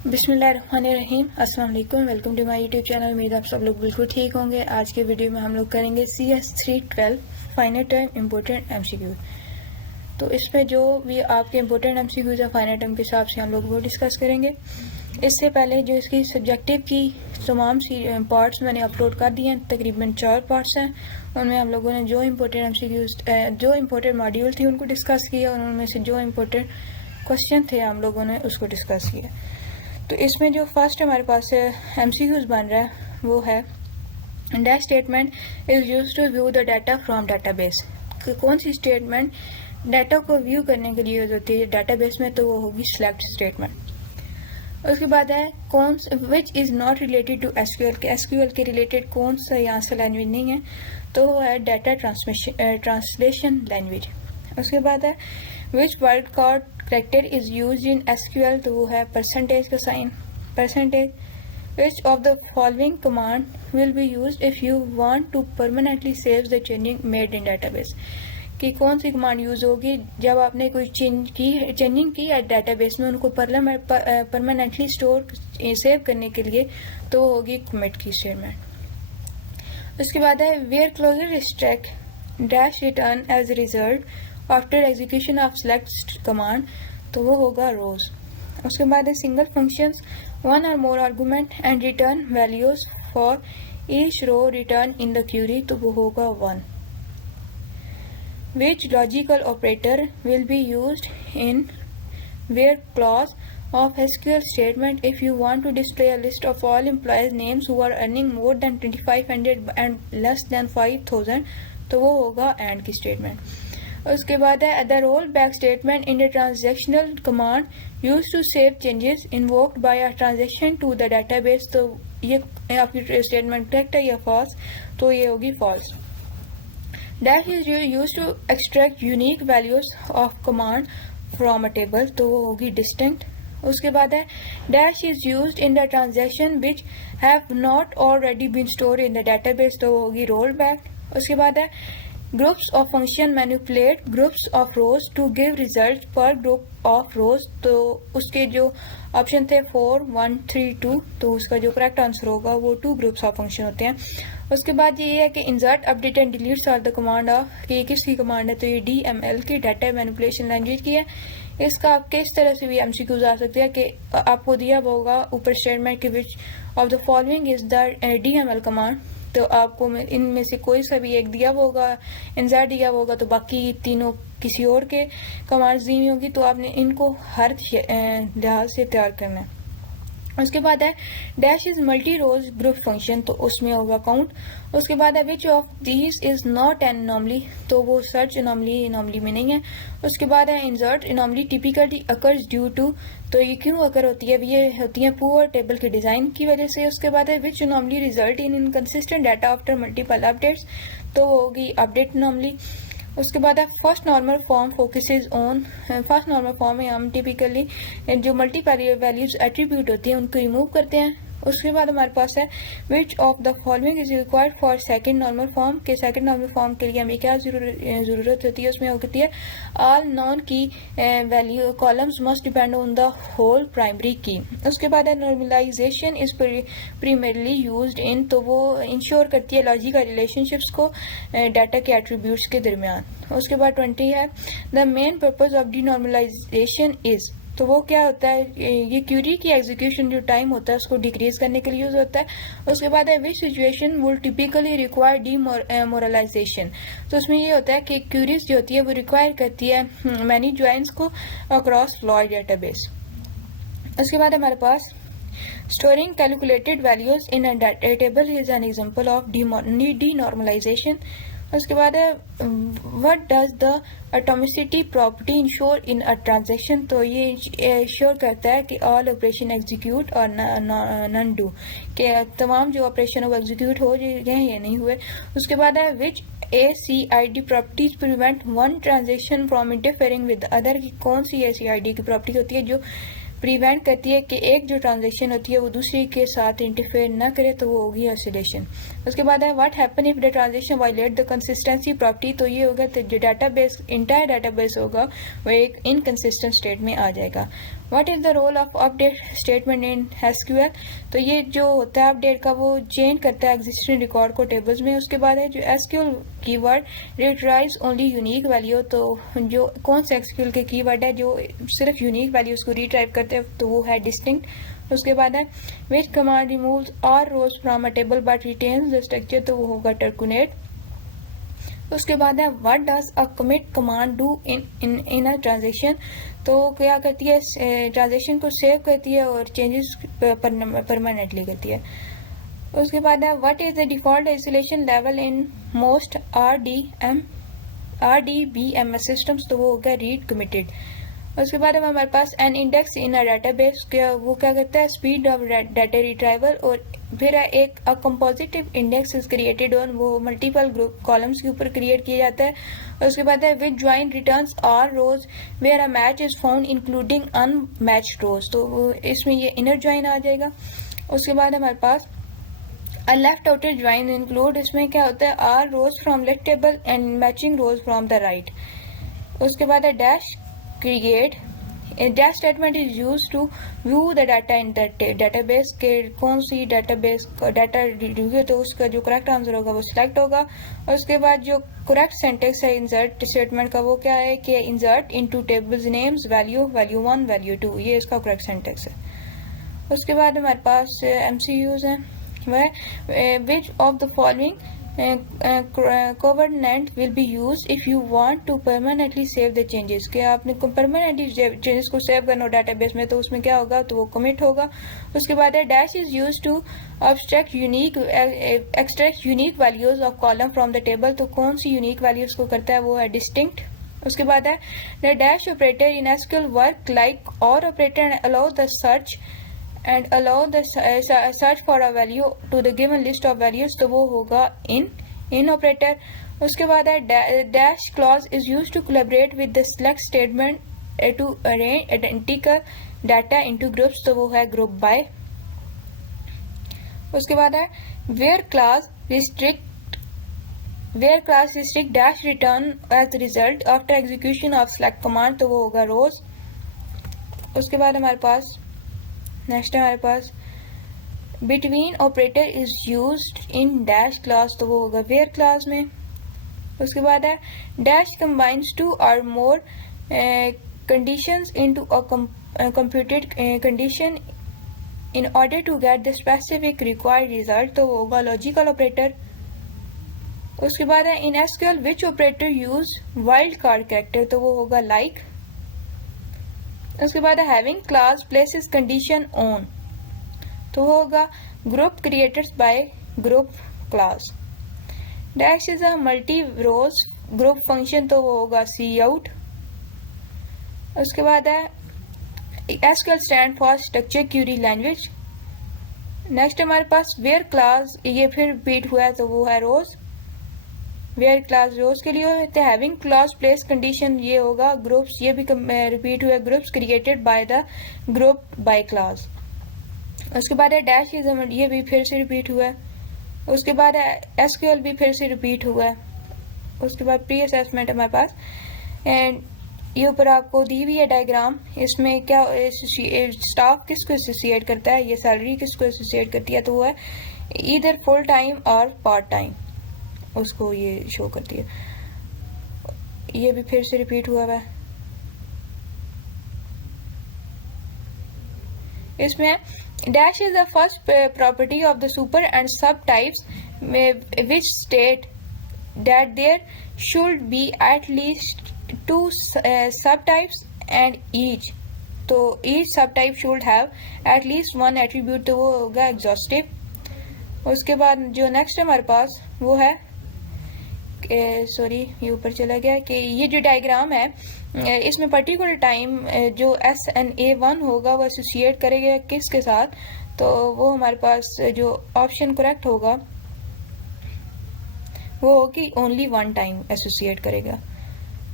बिस्मिल्लाहिर्रहमानिर्रहीम। अस्सलाम वालेकुम। Welcome to my YouTube channel. उम्मीद आप सब लोग बिल्कुल ठीक होंगे। आज के वीडियो में हम लोग करेंगे CS312 final term important MCQ। तो इसमें जो भी आपके इम्पोर्टेंट MCQs है फाइनल टर्म के हिसाब से हम लोग वो डिस्कस करेंगे। इससे पहले जो इसकी सब्जेक्टिव की तमाम पार्ट्स मैंने अपलोड कर दिए हैं, तकरीबन 4 पार्ट्स हैं। उनमें हम लोगों ने जो इम्पोर्टेंट MCQs जो इम्पोर्टेंट मॉड्यूल थी उनको डिस्कस किया और उनमें से जो इम्पोर्टेंट क्वेश्चन थे हम लोगों ने उसको डिस्कस किया। तो इसमें जो फर्स्ट हमारे पास MCQs बन रहा है वो है dash statement is used to view the data from database. कौन सी स्टेटमेंट डाटा को व्यू करने के लिए यूज होती है डाटाबेस में, तो वो होगी सिलेक्ट स्टेटमेंट। उसके बाद है कौन which is not related to SQL के SQL के रिलेटेड कौन सा यहाँ से लैंग्वेज नहीं है, तो वो है डाटा ट्रांसलेशन लैंग्वेज। उसके बाद है which wildcard character is use in SQL, तो वो है परसेंटेज का sign percentage. Which of the following command will be use if you want to permanently save the changing made in database, कि कौन सी command use होगी जब आपने कोई चेंजिंग की है डाटाबेस में उनको परमानेंटली स्टोर सेव करने के लिए, तो वो होगी कमिट की स्टेटमेंट। उसके बाद है वेयर क्लोजर स्ट्रैक dash return as a result after execution of select command, तो वो होगा रोज। उसके बाद है सिंगल फंक्शंस वन और more argument and return values for each row return in the query, तो वो होगा 1। Which logical operator will be used in where clause of SQL statement if you want to display a list of all employees names who are earning more than 2500 and less than 5000, तो वो होगा and की statement. उसके बाद है the rollback statement in the transactional command used to save changes invoked by a transaction to the database, तो ये आपकी स्टेटमेंट करेक्ट है या फॉल्स, तो ये होगी false. Dash is used to extract unique values of command from a table, तो वो होगी distinct। उसके बाद है dash is used in the transaction which have not already been stored in the database, तो वो होगी rollback। उसके बाद है groups of function manipulate groups of rows to give result per group of rows, तो उसके जो ऑप्शन थे 4, 1, 3, 2, तो उसका जो करेक्ट आंसर होगा वो 2 ग्रुप्स ऑफ फंक्शन होते हैं। उसके बाद ये है कि insert update and delete are the command of, कि ये किसकी कमांड है, तो ये DML की डाटा मैनिपुलेशन लैंग्वेज की है। इसका आप किस तरह से भी MCQs आ सकते हैं कि आपको दिया होगा ऊपर स्टेटमेंट के विच of the following is the DML command, तो आपको इनमें से कोई सा भी एक दिया होगा, इंसर्ट दिया होगा, तो बाकी तीनों किसी और के कमांड्स दी हुई होगी, तो आपने इनको हर लिहाज से तैयार करना है। उसके बाद है dash is multi rows group function, तो उसमें होगा काउंट। उसके बाद है which of these is not an anomaly, तो वो सर्च अनोमली में नहीं है। उसके बाद है insert anomaly typically occurs due to, तो ये क्यों अकर होती है, ये होती है पुअर टेबल के डिजाइन की वजह से। उसके बाद है which anomaly result in inconsistent data after multiple updates, तो वो होगी अपडेट अनोमली। उसके बाद है first normal form focuses on, first normal form में हम टिपिकली जो मल्टीपल वैल्यूज एट्रीब्यूट होती हैं उनको रिमूव करते हैं। उसके बाद हमारे पास है which of the following is required for second normal form, के सेकंड नॉर्मल फॉर्म के लिए हमें क्या जरूरत होती है, उसमें होती है all non key value columns must depend on the whole primary key. उसके बाद है normalization is primarily used in, तो वो इंश्योर करती है लॉजिकल रिलेशनशिप्स को डाटा के एट्रीब्यूट्स के दरमियान। उसके बाद 20 है the main purpose of denormalization is, तो वो क्या होता है, ये क्यूरी की एग्जीक्यूशन जो टाइम होता है उसको डिक्रीज करने के लिए यूज होता है। उसके बाद है which situation will typically require denormalisation, तो उसमें ये होता है कि क्यूरीज जो होती है वो रिक्वायर करती है मैनी ज्वाइंस को अक्रॉस फ्लॉइड डेटाबेस। उसके बाद हमारे पास storing calculated values in a data table is an example of denormalisation. उसके बाद है what does the atomicity property ensure in a transaction, तो ये इंश्योर करता है कि ऑल ऑपरेशन एग्जीक्यूट और नन डू, के तमाम जो ऑपरेशन वो एग्जीक्यूट हो गए या नहीं हुए। उसके बाद है विच ACID properties prevent one transaction from interfering with other, की कौन सी ACID की प्रॉपर्टी होती है जो प्रिवेंट करती है कि एक जो ट्रांजेक्शन होती है वो दूसरी के साथ इंटरफेयर ना करे, तो वो होगी ऑसिलेशन। उसके बाद है what happen if the transaction violate the consistency property, तो ये होगा तो जो डाटाबेस इंटायर डाटाबेस होगा वो एक इनकंसिस्टेंट स्टेट में आ जाएगा। What is the role of update statement in SQL? तो ये जो होता है अपडेट का, वो चेंज करता है एग्जिस्टिंग रिकॉर्ड को टेबल्स में। उसके बाद है जो SQL keyword रिट्राइव्स only unique value, तो जो कौन से एसक्यूएल के कीवर्ड है जो सिर्फ यूनिक वैल्यूज को रिट्राइव करते हैं, तो वो है डिस्टिंक्ट। उसके बाद है which command removes all rows from a table but retains the structure, तो वो होगा टर्कुनेट। उसके बाद है what does a commit command do in a transaction, तो क्या करती है, ट्रांजेक्शन को सेव करती है और चेंजेस परमानेंटली करती है। उसके बाद है what is the default isolation level in most RDBMS systems, तो वो हो गया रीड कमिटेड। उसके बाद है हमारे पास एन इंडेक्स इन अ डाटाबेस, वो क्या करता है, स्पीड ऑफ डाटा रिट्राइवल। और फिर है एक composite index is created on, वो मल्टीपल ग्रुप कॉलम्स के ऊपर क्रिएट किया जाता है। उसके बाद है which join returns all rows where a match is found including unmatched rows, तो इसमें ये इनर ज्वाइन आ जाएगा। उसके बाद हमारे पास a left outer join include, इसमें क्या होता है, are rows from left table and matching rows from the right. उसके बाद है dash create, dash statement is use to view the data in database, के कौन सी डेटाबेस डाटा रिव्यू, तो उसका जो करेक्ट आंसर होगा वो सिलेक्ट होगा। और उसके बाद जो करेक्ट सेंटेक्स है इंसर्ट स्टेटमेंट का, वो क्या है कि insert into tables names value 1 value 2, ये इसका करेक्ट सेंटेक्स है। उसके बाद हमारे पास MCUs हैं, वह विच of the following covenant will be used if you want to permanently save the changes, कि आपने परमानेंटली चेंजेस को सेव करना हो डाटाबेस में, तो उसमें क्या होगा, तो वो कमिट होगा। उसके बाद है dash is use to extract unique values of column from the table, तो कौन सी यूनिक वैल्यूज को करता है, वो है डिस्टिंक्ट। उसके बाद है the dash operator in SQL work like और operator and allow the search search for a value to the given list of values, तो वो होगा in operator। उसके बाद है dash clause is used to collaborate with the select statement to arrange identical data into groups, तो वो है group by। उसके बाद है where class restrict dash return as result after execution of select command, तो वो होगा rows। उसके बाद हमारे पास नेक्स्ट हमारे पास between operator is used in dash class, तो वो होगा वेयर क्लास में। उसके बाद है डैश कंबाइंस 2 और more conditions into a computed condition in order to get the specific required result, तो वो होगा लॉजिकल ऑपरेटर। उसके बाद है in SQL which operator use wild card character, तो वो होगा लाइक। उसके बाद है having class places condition on, तो होगा group created by group class. Dash is a multi rows group function, तो वो होगा सी आउट। उसके बाद है SQL stand for structure Curie language. Next हमारे पास वेयर क्लास, ये फिर रिपीट हुआ है, तो वो है रोज, वेयर क्लास रोज के लिए होते हैं। हैविंग क्लास प्लेस कंडीशन, ये होगा ग्रुप्स, ये भी रिपीट हुआ है, groups created by the group by class. उसके बाद है डैश इज, ये भी फिर से रिपीट हुआ है। उसके बाद है एसक्यूएल भी फिर से रिपीट हुआ है। उसके बाद प्री असेसमेंट हमारे पास, एंड ये ऊपर आपको दी हुई है डायग्राम, इसमें क्या स्टाफ किसको एसोसिएट करता है, ये सैलरी किसको एसोसिएट करती है, तो वो है इधर फुल टाइम और पार्ट टाइम, उसको ये शो करती है। ये भी फिर से रिपीट हुआ है। इसमें dash is the first property of the super and sub types which state that there should be at least 2 sub types and each, तो each sub type should have at least 1 attribute, तो वो होगा exhaustive. उसके बाद जो next हमारे पास वो है, सॉरी ये ऊपर चला गया, कि ये जो डायग्राम है इसमें पर्टिकुलर टाइम जो SNA1 होगा वो एसोसिएट करेगा किसके साथ, तो वो हमारे पास जो ऑप्शन करेक्ट होगा वो होगी ओनली 1 टाइम एसोसिएट करेगा।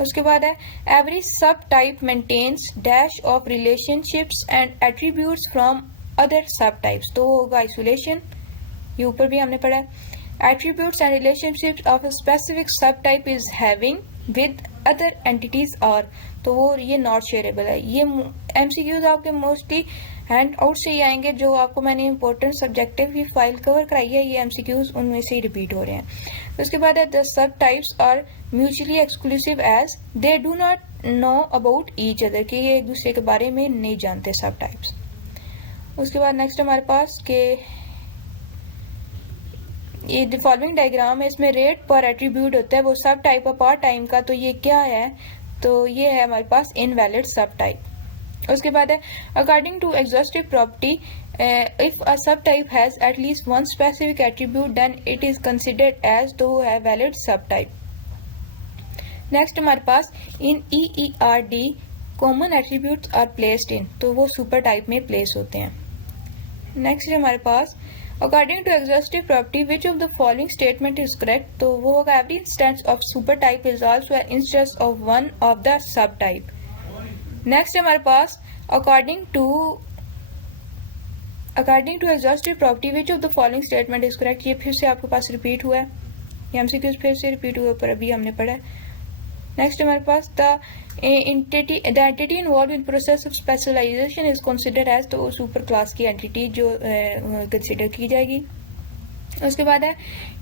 उसके बाद है every subtype maintains dash of relationships and attributes from other subtypes, तो वो होगा आइसोलेशन, ये ऊपर भी हमने पढ़ा है। Attributes and relationships of a specific subtype is having with other entities are, तो वो ये नॉट शेयरेबल है, ये MCQs आपके मोस्टली हैंड आउट से ही आएंगे, जो आपको मैंने इंपॉर्टेंट सब्जेक्टिव की फाइल कवर कराई है, ये MCQs उनमें से ही रिपीट हो रहे हैं। उसके बाद है the subtypes are mutually exclusive as they do not know about each other, कि ये एक दूसरे के बारे में नहीं जानते सब टाइप्स। उसके बाद नेक्स्ट हमारे पास के ये फॉलोइंग डायग्राम है, इसमें रेट पर एट्रीब्यूट होता है वो सब टाइप ऑफ पार्ट टाइम का, तो ये क्या है, तो ये है हमारे पास इनवैलिड सब टाइप। उसके बाद है according to exhaustive property if a sub type has at least one specific attribute then it is considered as तो वो है वैलिड सब टाइप। नेक्स्ट हमारे पास in EERD common attributes are placed in, तो वो सुपर टाइप में place होते हैं। नेक्स्ट हमारे पास according to exhaustive property which of the following statement is correct, तो वो होगा every instance of super type is also an instance of one of the sub type. Next हमारे पास according to exhaustive property which of the following statement is correct, ये फिर से आपके पास repeat हुआ है, ये MCQs फिर से रिपीट हुए पर अभी हमने पढ़ा है। नेक्स्ट हमारे पास the entity involve in process of specialisation is consider as, तो सुपर क्लास की एंटिटी जो कंसिडर की जाएगी। उसके बाद है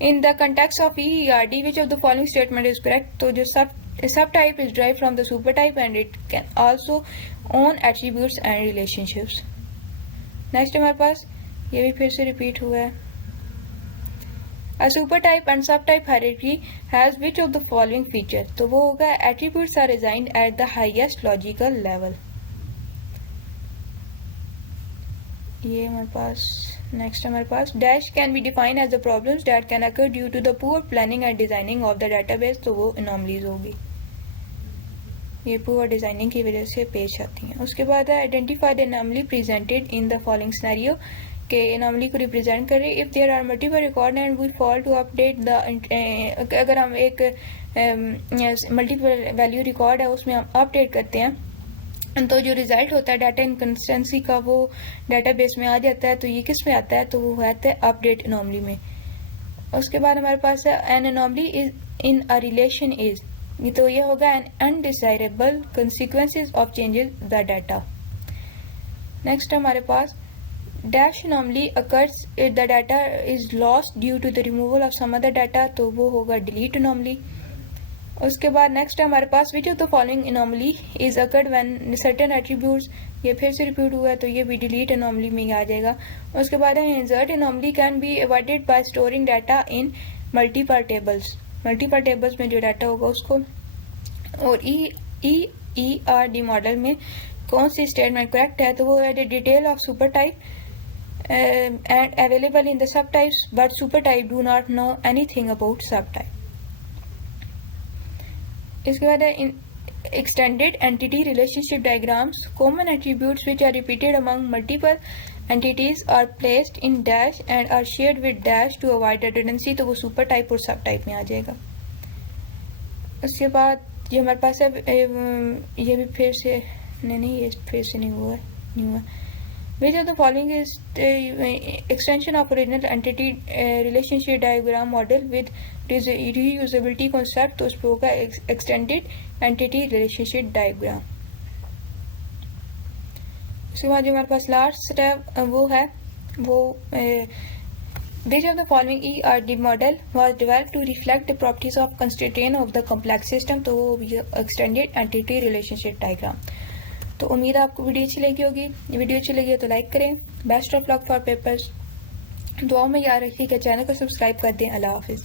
in the context of EERD which of the following statement is correct, तो जो sub type is drive from the super type and it can also own attributes and relationships. Next हमारे पास ये भी फिर से रिपीट हुआ है A supertype and subtype hierarchy has which of the following feature, तो वो होगा attributes are assigned at the highest logical level। ये हमारे पास नेक्स्ट हमारे पास dash can be defined as the problems that can occur due to the poor planning and designing of the database, तो वो anomalies होगी, ये poor designing की वजह से पेश आती हैं। उसके बाद है identify the anomaly presented in the following scenario, के एनॉमली को रिप्रेजेंट करें। If there are multiple record and we fail to update the, अगर हम एक मल्टीपल वैल्यू रिकॉर्ड है उसमें हम अपडेट करते हैं तो जो रिजल्ट होता है डाटा इनकंसिस्टेंसी का वो डाटाबेस में आ जाता है, तो ये किस में आता है, तो वो आता है अपडेट एनॉमली में। उसके बाद हमारे पास है an anomaly is in a relation is, तो ये होगा an undesirable consequences of changes the data. Next हमारे पास dash anomaly occurs if the data is lost due to the removal of some other data, तो वो होगा delete anomaly। उसके बाद नेक्स्ट है हमारे पास which of the following anomaly is occurred when certain attributes, ये फिर से रिपीट हुआ है तो ये भी delete anomaly में ही आ जाएगा। उसके बाद है insert anomaly can be avoided by storing data in multiple tables, multiple tables में जो डाटा होगा उसको। और EERD मॉडल में कौन सी स्टेटमेंट करेक्ट है, तो वो है the detail of super type and available in the subtypes but supertype do not know anything about subtype। इसके बाद है extended entity relationship diagrams, common attributes which are repeated among multiple entities are placed in dash and are shared with dash to avoid redundancy, तो वो supertype और subtype में आ जाएगा। उसके बाद ये हमारे पास है ये भी फिर से नहीं ये फिर से नहीं हुआ Which of the following is the extension of original entity relationship diagram model with reusability concept, तो उस पर होगा extended entity relationship diagram। उसके बाद जो हमारे पास लास्ट स्टेप वो है वो which of the following ERD model was developed to reflect the properties of constraint of the complex system, तो वो extended entity relationship diagram। तो उम्मीद है आपको वीडियो अच्छी लगी होगी। वीडियो अच्छी लगी हो तो लाइक करें। Best of luck for papers. दुआओं में याद रखिए कि चैनल को सब्सक्राइब कर दें। अल्लाह हाफिज़।